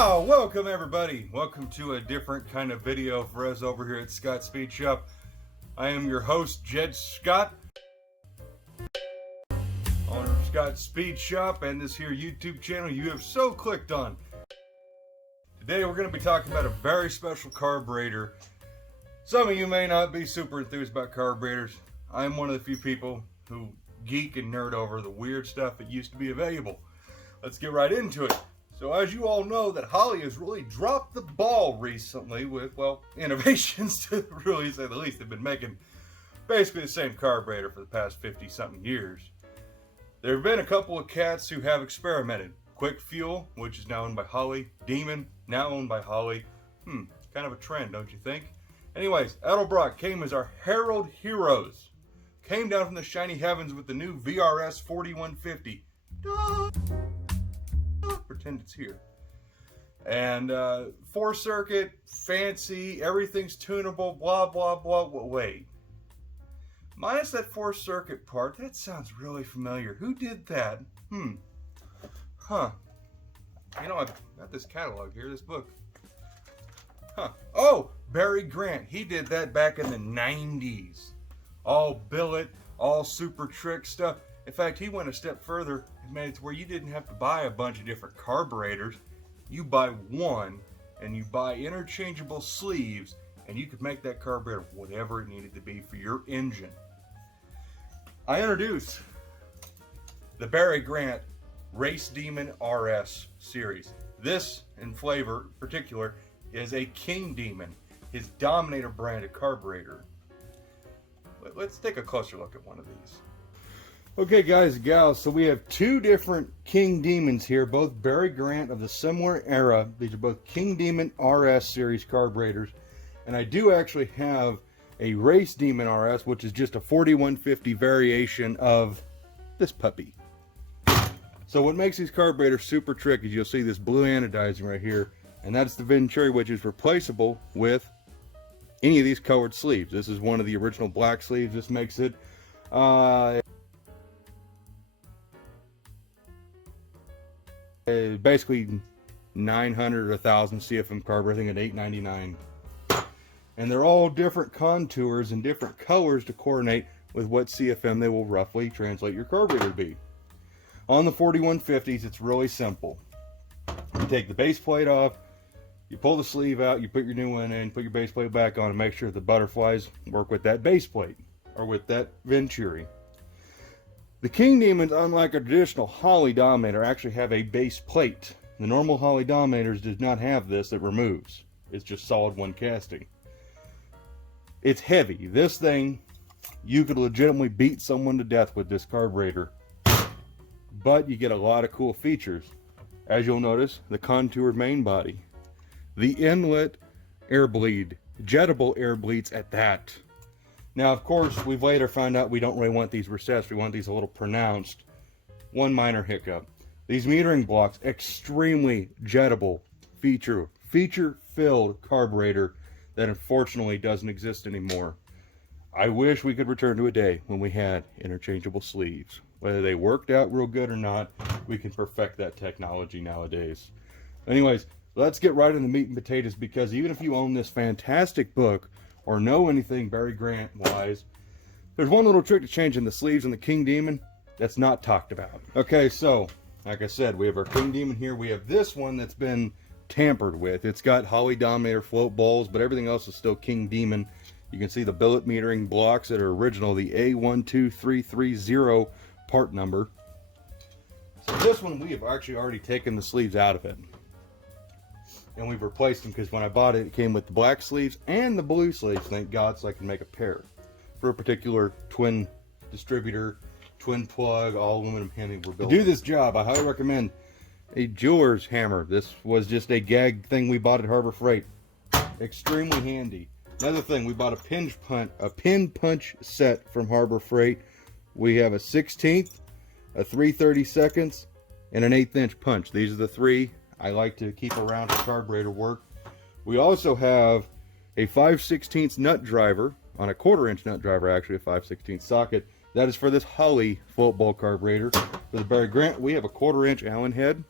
Oh, welcome everybody. Welcome to a different kind of video for us over here at Scott Speed Shop. I am your host, Jegs Scott, owner of Scott Speed Shop and this here YouTube channel you have so clicked on. Today we're going to be talking about a very special carburetor. Some of you may not be super enthused about carburetors. I am one of the few people who geek and nerd over the weird stuff that used to be available. Let's get right into it. So as you all know, that Holley has really dropped the ball recently with, well, innovations to really say the least. They've been making basically the same carburetor for the past 50-something years. There have been a couple of cats who have experimented. Quick Fuel, which is now owned by Holley. Demon, now owned by Holley. Kind of a trend, don't you think? Anyways, Edelbrock came as our Herald Heroes. Came down from the shiny heavens with the new VRS 4150. Pretend it's here. And 4-circuit, fancy, everything's tunable, blah, blah, blah. Wait. Minus that 4-circuit part, that sounds really familiar. Who did that? Huh. You know, I've got this catalog here, this book. Oh, Barry Grant. He did that back in the 90s. All billet, all super trick stuff. In fact, he went a step further and made it to where you didn't have to buy a bunch of different carburetors. You buy one, and you buy interchangeable sleeves, and you could make that carburetor whatever it needed to be for your engine. I introduce the Barry Grant Race Demon RS series. This, in flavor in particular, is a King Demon, his Dominator branded carburetor. Let's take a closer look at one of these. Okay guys and gals, so we have two different King Demons here, both Barry Grant of the similar era. These are both King Demon RS series carburetors. And I do actually have a Race Demon RS, which is just a 4150 variation of this puppy. So what makes these carburetors super tricky is you'll see this blue anodizing right here, and that's the Venturi, which is replaceable with any of these colored sleeves. This is one of the original black sleeves. This makes it basically 900 or 1000 CFM carburetor, I think at $8.99. And they're all different contours and different colors to coordinate with what CFM they will roughly translate your carburetor to be. On the 4150s, it's really simple. You take the base plate off, you pull the sleeve out, you put your new one in, put your base plate back on, and make sure the butterflies work with that base plate or with that Venturi. The King Demons, unlike a traditional Holley Dominator, actually have a base plate. The normal Holley Dominators does not have this that removes. It's just solid one casting. It's heavy. This thing, you could legitimately beat someone to death with this carburetor. But you get a lot of cool features. As you'll notice, the contoured main body. The inlet air bleed. Jettable air bleeds at that. Now, of course, we've later found out we don't really want these recessed. We want these a little pronounced. One minor hiccup. These metering blocks, extremely jettable feature-filled carburetor that unfortunately doesn't exist anymore. I wish we could return to a day when we had interchangeable sleeves. Whether they worked out real good or not, we can perfect that technology nowadays. Anyways, let's get right into the meat and potatoes, because even if you own this fantastic book or know anything Barry Grant wise, there's one little trick to changing the sleeves in the King Demon that's not talked about. Okay, so like I said, we have our King Demon here. We have this one that's been tampered with. It's got Holley Dominator float balls, but everything else is still King Demon. You can see the billet metering blocks that are original, the A12330 part number. So this one, we have actually already taken the sleeves out of it. And we've replaced them because when I bought it, it came with the black sleeves and the blue sleeves, thank God, so I can make a pair for a particular twin distributor, twin plug, all aluminum handle we're building. To do this job, I highly recommend a jeweler's hammer. This was just a gag thing we bought at Harbor Freight. Extremely handy. Another thing, we bought a pin punch set from Harbor Freight. We have a 16th, a 3/32, and an 1/8 inch punch. These are the three I like to keep around for carburetor work. We also have a 5/16 nut driver, on a 1/4 inch nut driver, actually a 5/16 socket. That is for this Holley float ball carburetor. For the Barry Grant, we have a 1/4 inch Allen head.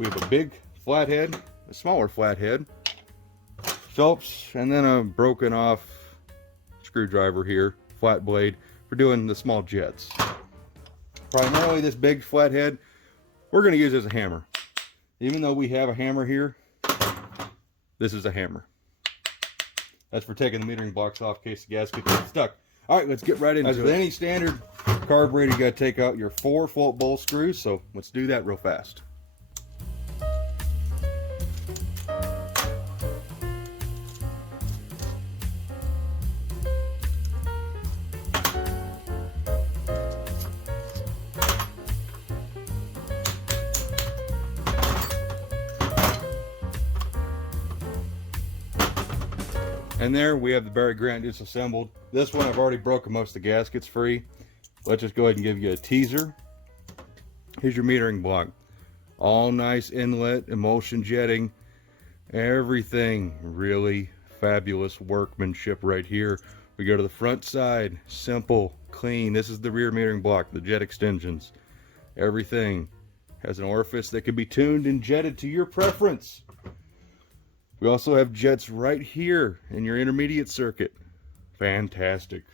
We have a big flathead, a smaller flathead, Phillips, and then a broken off screwdriver here, flat blade, for doing the small jets. Primarily this big flathead, we're going to use as a hammer. Even though we have a hammer here, this is a hammer. That's for taking the metering blocks off in case the gasket gets stuck. All right, let's get right into it. As with any standard carburetor, you got to take out your 4 float bowl screws, so let's do that real fast. And there we have the Barry Grant disassembled. This one I've already broken most of the gaskets free. Let's just go ahead and give you a teaser. Here's your metering block. All nice inlet, emulsion jetting, everything really fabulous workmanship right here. We go to the front side, simple, clean. This is the rear metering block, the jet extensions. Everything has an orifice that can be tuned and jetted to your preference. We also have jets right here in your intermediate circuit. Fantastic.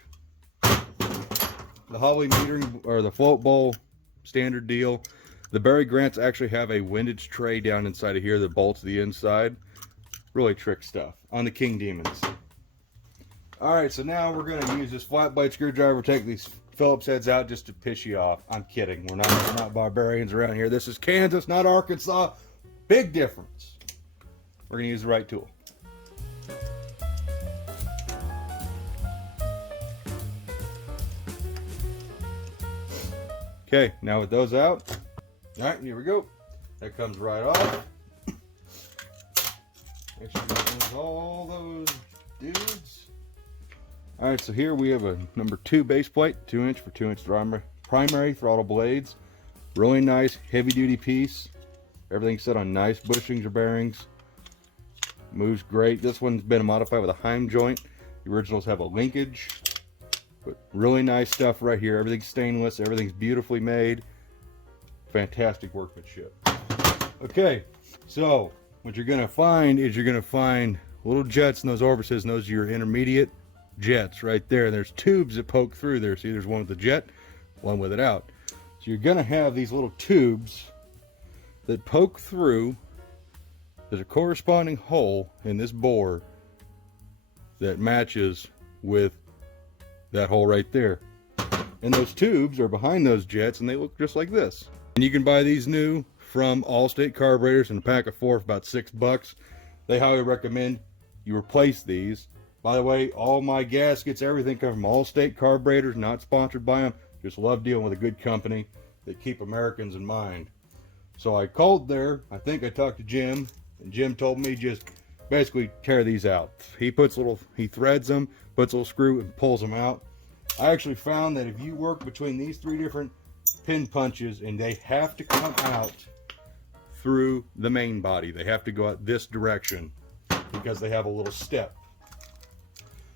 The Holly metering, or the float bowl, standard deal. The Barry Grants actually have a windage tray down inside of here that bolts the inside. Really trick stuff on the King Demons. Alright, so now we're going to use this flat blade screwdriver, take these Phillips heads out just to piss you off. I'm kidding. We're not barbarians around here. This is Kansas, not Arkansas. Big difference. We're going to use the right tool. Okay, now with those out, all right, here we go. That comes right off. Make sure you remove all those dudes. All right, so here we have a number 2 base plate, 2-inch for 2-inch primary throttle blades. Really nice, heavy-duty piece. Everything's set on nice bushings or bearings. Moves great. This one's been modified with a Heim joint. The originals have a linkage. But really nice stuff right here. Everything's stainless. Everything's beautifully made. Fantastic workmanship. Okay, so what you're going to find is you're going to find little jets in those orifices, and those are your intermediate jets right there. And there's tubes that poke through there. See, there's one with the jet, one with it out. So you're going to have these little tubes that poke through. There's a corresponding hole in this bore that matches with that hole right there. And those tubes are behind those jets, and they look just like this. And you can buy these new from Allstate Carburetors in a pack of 4 for about $6. They highly recommend you replace these. By the way, all my gaskets, everything come from Allstate Carburetors, not sponsored by them. Just love dealing with a good company that keep Americans in mind. So I called there. I think I talked to Jim. And Jim told me just basically tear these out. He threads them, puts a little screw and pulls them out. I actually found that if you work between these 3 different pin punches, and they have to come out through the main body. They have to go out this direction because they have a little step.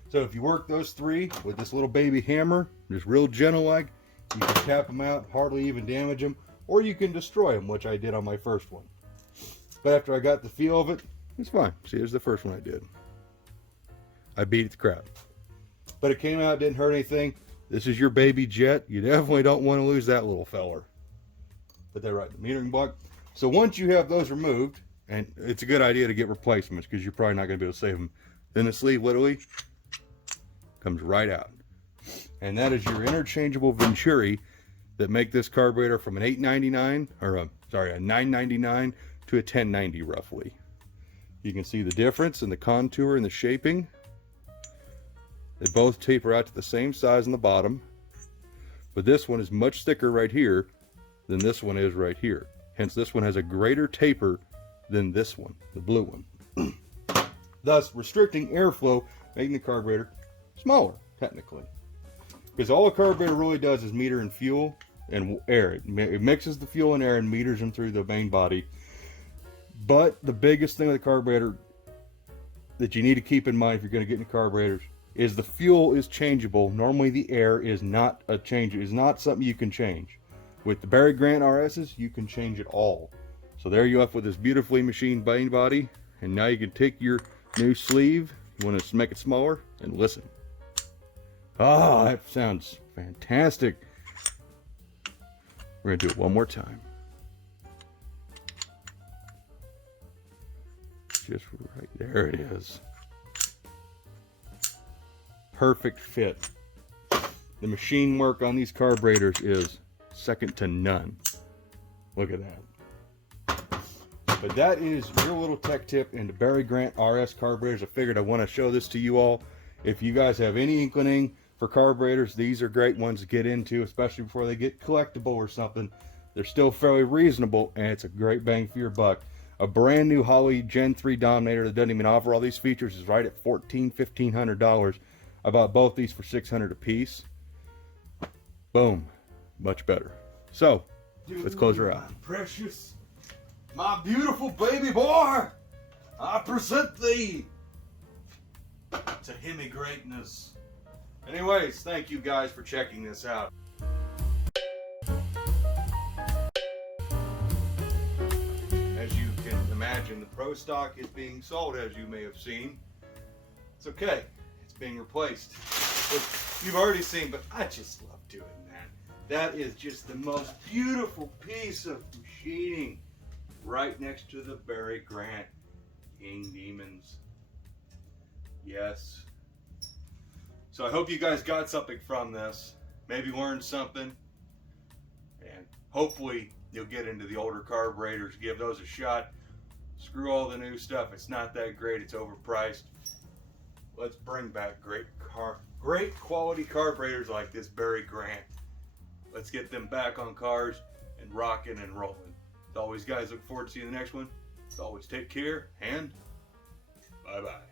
So if you work those 3 with this little baby hammer, just real gentle like, you can tap them out, hardly even damage them, or you can destroy them, which I did on my first one. But after I got the feel of it, it's fine. See, here's the first one I did. I beat it to crap. But it came out, didn't hurt anything. This is your baby jet. You definitely don't want to lose that little feller. Put that right in the metering block. So once you have those removed, and it's a good idea to get replacements because you're probably not going to be able to save them. Then the sleeve literally comes right out. And that is your interchangeable Venturi that make this carburetor from an $8.99, or a $9.99 to a $10.90 roughly. You can see the difference in the contour and the shaping. They both taper out to the same size on the bottom, but this one is much thicker right here than this one is right here. Hence this one has a greater taper than this one, the blue one. Thus restricting airflow, making the carburetor smaller technically. Because all a carburetor really does is meter and fuel and air. It mixes the fuel and air and meters them through the main body. But the biggest thing with the carburetor that you need to keep in mind if you're going to get into carburetors is the fuel is changeable. Normally the air is not something you can change. With the Barry Grant RSs, you can change it all. So there you up with this beautifully machined main body, and now you can take your new sleeve, you want to make it smaller, and listen. Oh, that sounds fantastic. We're gonna do it one more time. Just right there it is. Perfect fit. The machine work on these carburetors is second to none. Look at that. But that is your little tech tip into Barry Grant RS carburetors. I figured I want to show this to you all. If you guys have any inkling for carburetors, these are great ones to get into, especially before they get collectible or something. They're still fairly reasonable, and it's a great bang for your buck. A brand new Holley Gen 3 Dominator that doesn't even offer all these features is right at $1,500. I bought both these for $600 a piece. Boom, much better. So let's close her out. Precious, my beautiful baby boy, I present thee to Hemi greatness. Anyways, thank you guys for checking this out. As you can imagine, the Pro stock is being sold, as you may have seen. It's okay, it's being replaced. Which you've already seen, but I just love doing that. That is just the most beautiful piece of machining right next to the Barry Grant King Demons. Yes. So I hope you guys got something from this. Maybe learned something. And hopefully you'll get into the older carburetors, give those a shot. Screw all the new stuff. It's not that great. It's overpriced. Let's bring back great quality carburetors like this Barry Grant. Let's get them back on cars and rocking and rolling. As always, guys, look forward to seeing the next one. As always, take care and bye-bye.